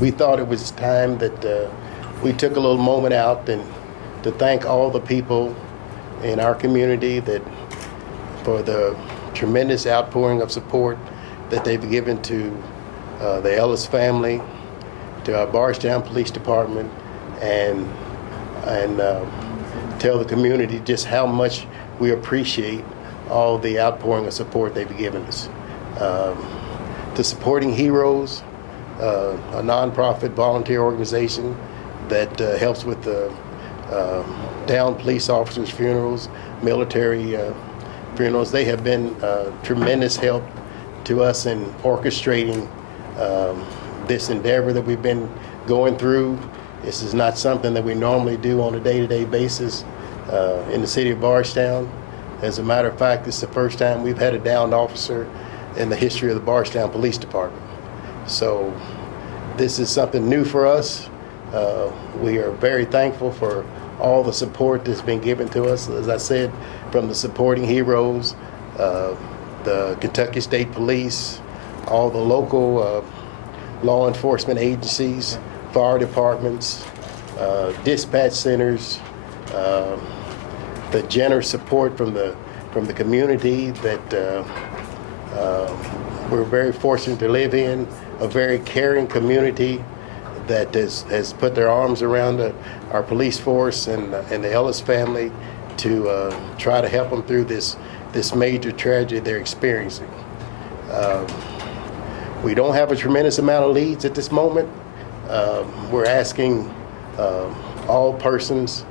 we thought it was time that we took a little moment out and to thank all the people in our community that for the tremendous outpouring of support that they've given to the Ellis family, to our Bardstown Police Department, and tell the community just how much we appreciate all the outpouring of support they've given us. To Supporting Heroes, a nonprofit volunteer organization that helps with the downed police officers' funerals, military funerals. They have been tremendous help to us in orchestrating this endeavor that we've been going through. This is not something that we normally do on a day-to-day basis in the city of Bardstown. As a matter of fact, it's the first time we've had a downed officer in the history of the Bardstown Police Department. So this is something new for us. We are very thankful for all the support that's been given to us, as I said, from the Supporting Heroes, the Kentucky State Police, all the local law enforcement agencies, fire departments, dispatch centers, the generous support from the community that we're very fortunate to live in, a very caring community that has put their arms around our police force and the Ellis family to try to help them through this major tragedy they're experiencing. We don't have a tremendous amount of leads at this moment. We're asking all persons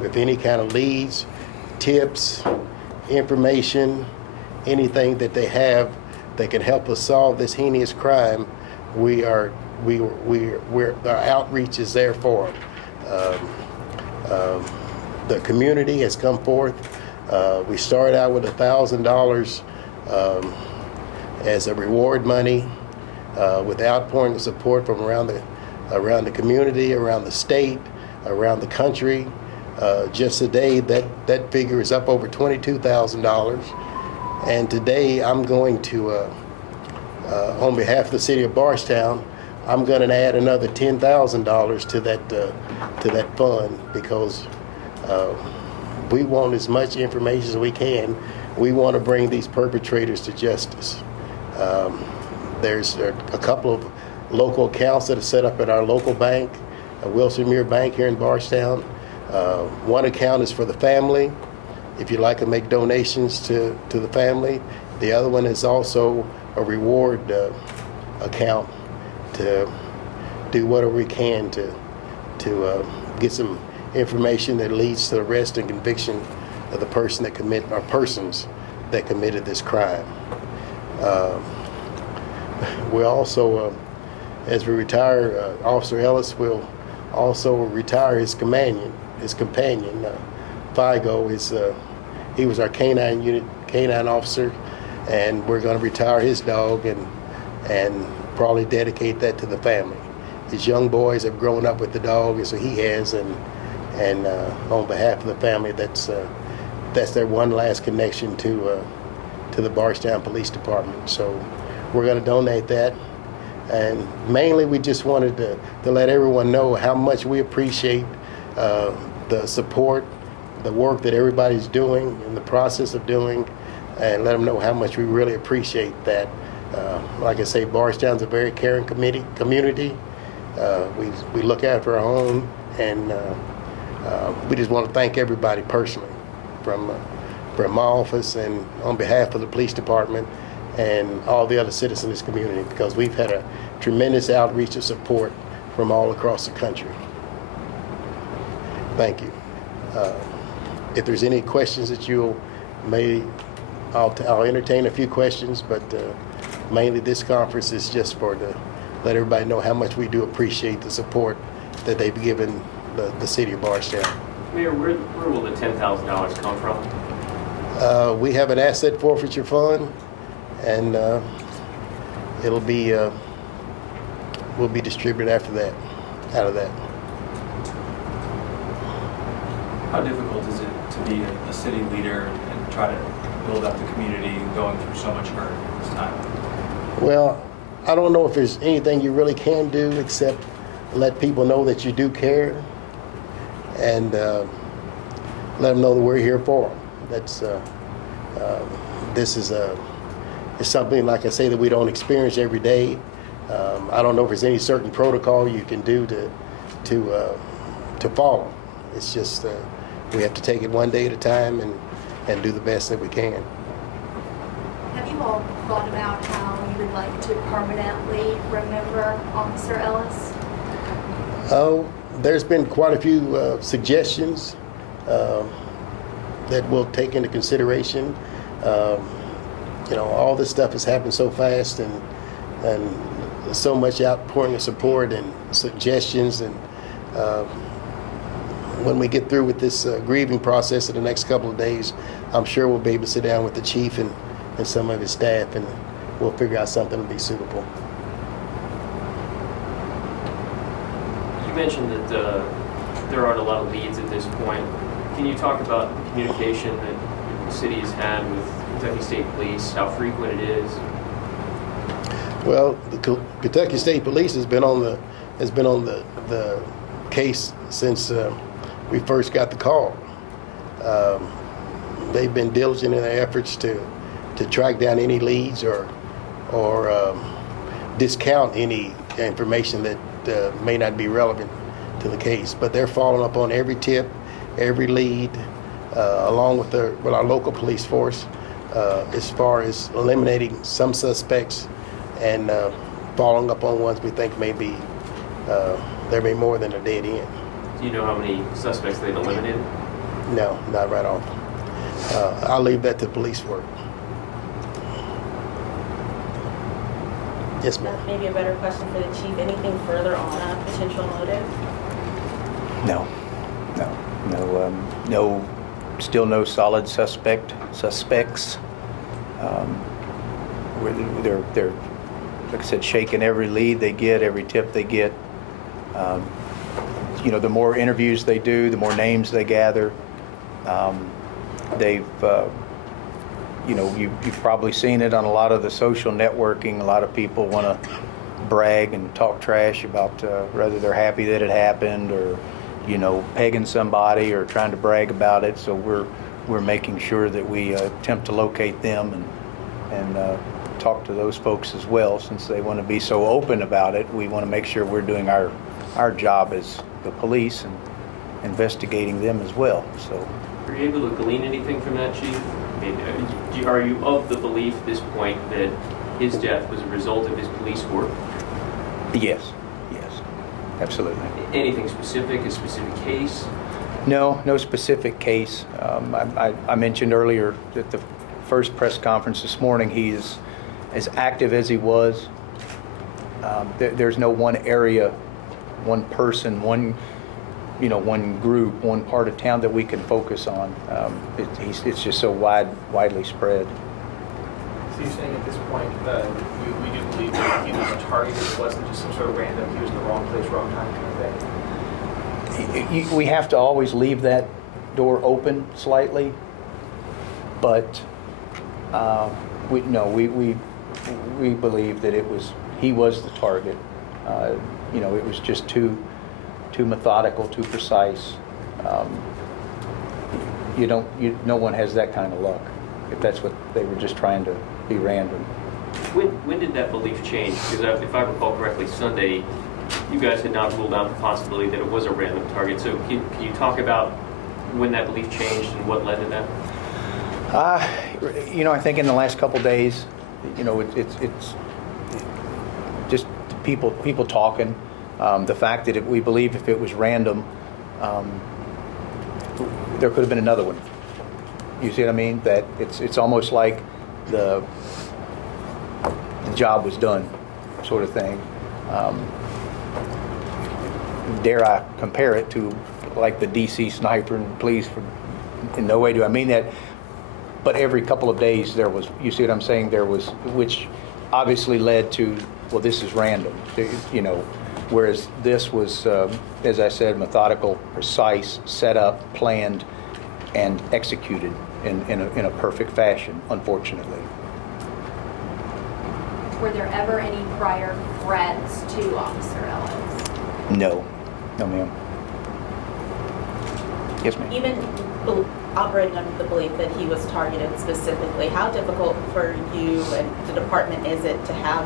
with any kind of leads, tips, information, anything that they have that can help us solve this heinous crime. Our outreach is there for them. The community has come forth. We started out with $1,000 as a reward money, with the outpouring of support from around the community, around the state, around the country. Just today, that figure is up over $22,000. And today, I'm going to, on behalf of the city of Bardstown, I'm going to add another $10,000 to that fund, because we want as much information as we can. We want to bring these perpetrators to justice. There's a couple of local accounts that are set up at our local bank, Wilson Muir Bank here in Bardstown. One account is for the family, if you'd like to make donations to the family. The other one is also a reward account to do whatever we can to get some information that leads to the arrest and conviction of the person that persons that committed this crime. We also, as we retire Officer Ellis, will also retire his companion. Figo he was our canine officer, and we're going to retire his dog and probably dedicate that to the family. His young boys have grown up with the dog, and so he has, and on behalf of the family, that's their one last connection to the Bardstown Police Department. So we're going to donate that, and mainly we just wanted to let everyone know how much we appreciate the support, the work that everybody's doing in the process of doing, and let them know how much we really appreciate that. Like I say, Bardstown's a very caring community. We look out for our own, and we just want to thank everybody personally from my office and on behalf of the police department and all the other citizens in this community, because we've had a tremendous outreach of support from all across the country. Thank you. If there's any questions that I'll entertain a few questions, but mainly this conference is just to let everybody know how much we do appreciate the support that they've given the city of Bardstown. Mayor, where will the $10,000 come from? We have an asset forfeiture fund, and it'll be will be distributed out of that. How difficult is it to be a city leader and try to build up the community going through so much hurt this time? Well, I don't know if there's anything you really can do except let people know that you do care, and let them know that we're here for them. That's this is it's something, like I say, that we don't experience every day. I don't know if there's any certain protocol you can do to follow. It's just we have to take it one day at a time and do the best that we can. Have you all thought about how you would like to permanently remember Officer Ellis? Oh, there's been quite a few suggestions that we'll take into consideration. All this stuff has happened so fast, and so much outpouring of support and suggestions. And when we get through with this grieving process in the next couple of days, I'm sure we'll be able to sit down with the chief and some of his staff, and we'll figure out something to be suitable. You mentioned that there aren't a lot of leads at this point. Can you talk about the communication that the city has had with Kentucky State Police, how frequent it is? Well, the Kentucky State Police has been on the case since we first got the call. They've been diligent in their efforts to track down any leads or discount any information that may not be relevant to the case. But they're following up on every tip, every lead, along with our local police force, as far as eliminating some suspects and following up on ones we think may be there may be more than a dead end. Do you know how many suspects they've eliminated? No, not right off. I'll leave that to police work. Yes, ma'am. Maybe a better question for the chief. Anything further on a potential motive? No. Still no solid suspects. They're like I said, shaking every lead they get, every tip they get. The more interviews they do, the more names they gather. You've probably seen it on a lot of the social networking. A lot of people want to brag and talk trash about whether they're happy that it happened or, pegging somebody or trying to brag about it. So we're making sure that we attempt to locate them and talk to those folks as well. Since they want to be so open about it, we want to make sure we're doing our job as the police and investigating them as well. So. Are you able to glean anything from that, Chief? Are you of the belief at this point that his death was a result of his police work? Yes, absolutely. Anything specific, a specific case? No specific case. I mentioned earlier at the first press conference this morning, he's as active as he was. There's no one area, one person, one group, one part of town that we can focus on. It's just so widely spread. So you're saying at this point, we do believe that he was targeted, it wasn't just some sort of random, he was in the wrong place, wrong time kind of thing? We have to always leave that door open slightly, but we believe that he was the target. It was just too methodical, too precise. No one has that kind of luck. If that's what they were just trying to be random. When did that belief change? Because if I recall correctly, Sunday, you guys had not ruled out the possibility that it was a random target. So can you talk about when that belief changed and what led to that? I think in the last couple days, it's just people talking. The fact that we believe if it was random, there could have been another one. You see what I mean? That it's almost like the job was done, sort of thing. Dare I compare it to like the DC sniper? And please, in no way do I mean that. But every couple of days there was, you see what I'm saying? There was, which obviously led to, well, this is random, Whereas this was, as I said, methodical, precise, set up, planned, and executed in a perfect fashion, unfortunately. were there ever any prior threats to Officer Ellis? No. No, ma'am. Yes, ma'am. Even operating under the belief that he was targeted specifically, how difficult for you and the department is it to have,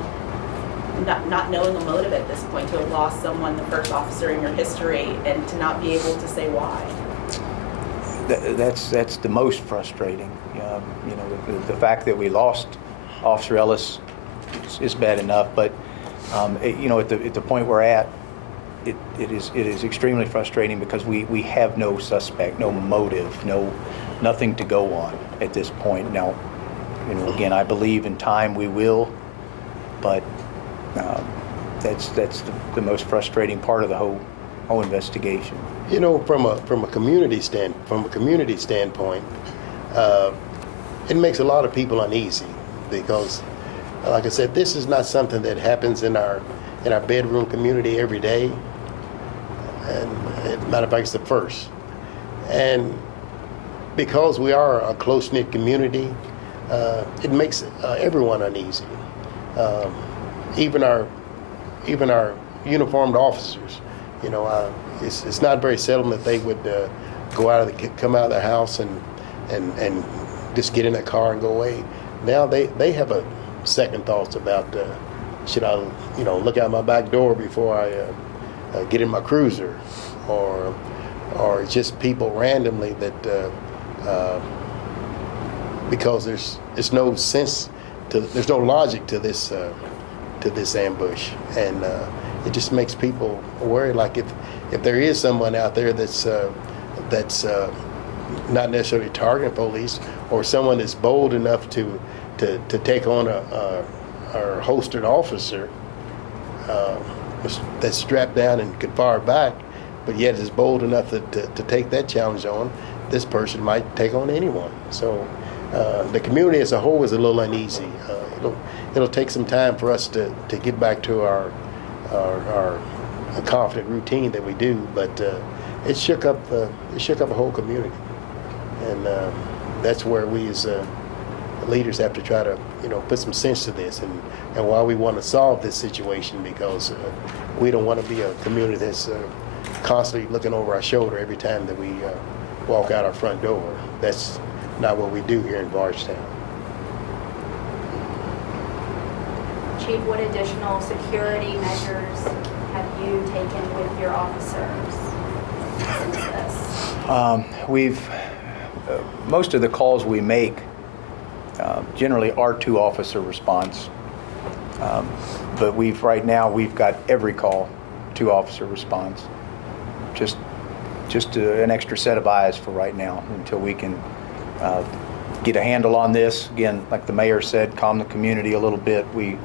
not knowing a motive at this point, to have lost someone, the first officer in your history, and to not be able to say why? That's the most frustrating. You know, the fact that we lost Officer Ellis is bad enough, but you know, at the point we're at, it is extremely frustrating because we have no suspect, no motive, nothing to go on at this point. Now, you know, again, I believe in time we will, but that's the most frustrating part of the whole investigation. You know, from a community standpoint, it makes a lot of people uneasy because, like I said, this is not something that happens in our bedroom community every day. And as a matter of fact, it's the first. And because we are a close-knit community, it makes everyone uneasy. Even our uniformed officers. You know, it's not very seldom that they would come out of their house and just get in their car and go away. Now they have a second thoughts about should I, you know, look out my back door before I get in my cruiser, or just people randomly that because there's no sense to, there's no logic to this ambush, and it just makes people worry. Like if there is someone out there that's not necessarily targeting police, or someone that's bold enough to take on a holstered officer that's strapped down and could fire back, but yet is bold enough to take that challenge on, this person might take on anyone. So the community as a whole is a little uneasy. It'll take some time for us to get back to our confident routine that we do, but it shook up a whole community, and that's where we as leaders have to try to, you know, put some sense to this, and why we want to solve this situation, because we don't want to be a community that's constantly looking over our shoulder every time that we walk out our front door. That's not what we do here in Bardstown. Chief, what additional security measures have you taken with your officers since this? We've most of the calls we make generally are to officer response, but right now we've got every call to officer response. Just an extra set of eyes for right now until we can get a handle on this. Again, like the mayor said, calm the community a little bit. We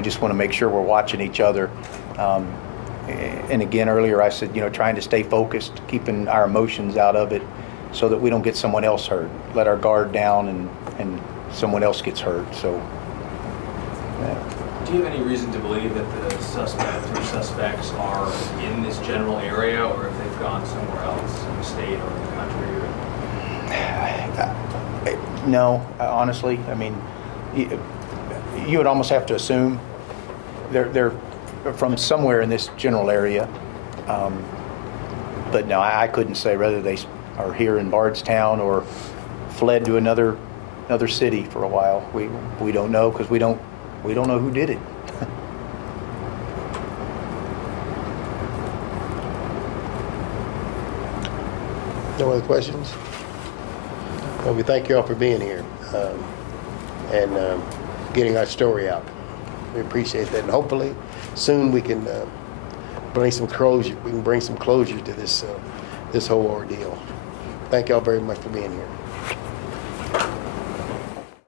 just want to make sure we're watching each other. And again, earlier I said, you know, trying to stay focused, keeping our emotions out of it so that we don't get someone else hurt. Let our guard down and someone else gets hurt. So, do you have any reason to believe that the suspect or suspects are in this general area, or if they've gone somewhere else in the state or in the country? No, honestly, I mean, you would almost have to assume they're from somewhere in this general area. But no, I couldn't say whether they are here in Bardstown or fled to another city for a while. We don't know, because we don't know who did it. No other questions? Well, we thank you all for being here and getting our story out. We appreciate that, and hopefully soon we can bring some closure. We can bring some closure to this whole ordeal. Thank y'all very much for being here.